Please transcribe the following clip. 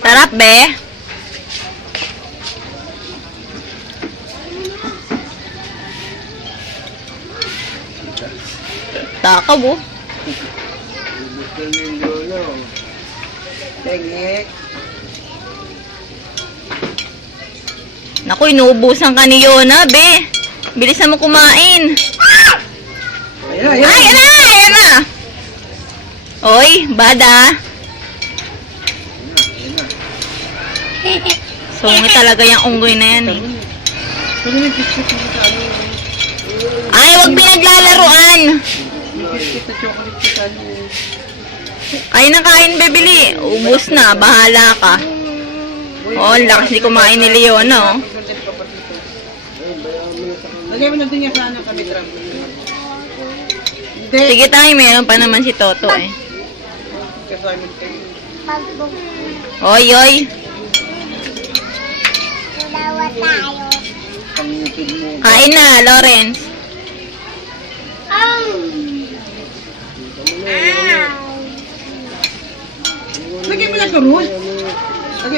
Sarap, be. Takaw, oh. Naku, inuubusan ka ni Yona, be. Bilisan mo kumain. Ay, ayan na! Ayan na! Oy, bada. Sungit talaga yung unggoy na yan, eh. Ay, huwag pinaglalaruan. Kain na kain, bebili. Ubus na, bahala ka. Oh, lakas di kumain ni Leona, oh. Lagyan mo na din yung sana kami drama. Sige tayo, meron pa naman si Toto, eh. Oy, oy. Kain na, Lawrence. Lagyan mo na ito, Ruth.